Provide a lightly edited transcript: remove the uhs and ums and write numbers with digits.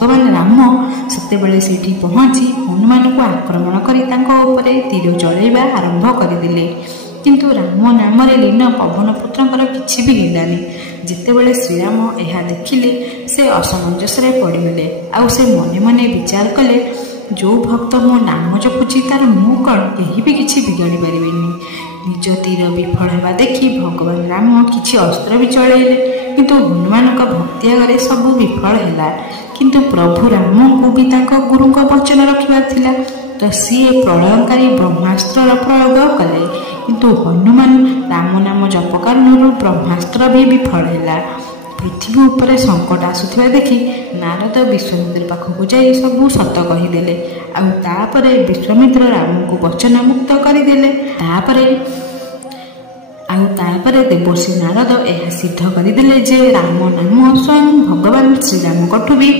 भगवान राम सेतेबेले सेठी पहुँची हनुमान को आक्रमण करी तांको उपरे तीर चलैबा आरंभ करदेले। किंतु राम नाम लीन पवन पुत्रंकर किछि भी हेलानी। जितेबेले श्रीराम यह देखिले से असमंजस पड़गले। आउ से मने मने विचार कले जो भक्त मो नाम जपुची तार मु कौन यही भी किछि बिगाड़ी पारिबेनी। निज तीर विफल होगा देखि भगवान राम किछि अस्त्र भी चलैले किंतु हनुमान भक्ति आगे सब विफल है। किंतु प्रभु राम को भी गुरु वचन रखा थिला तो सी प्रलयकारी ब्रह्मास्त्र प्रयोग कले किंतु हनुमान राम नाम जप कारण ब्रह्मास्त्र भी विफल है। पृथ्वी उपर संकट आसुवा देखि नारद विश्वामित्र पाखक जाई सब सत कहीदेले। आउे विश्वामित्र राम को वचन मुक्त करदेले। तापरे देवर्षि नारद यह सिद्ध करदेले जे राम नाम स्वयं भगवान श्रीराम कठू भी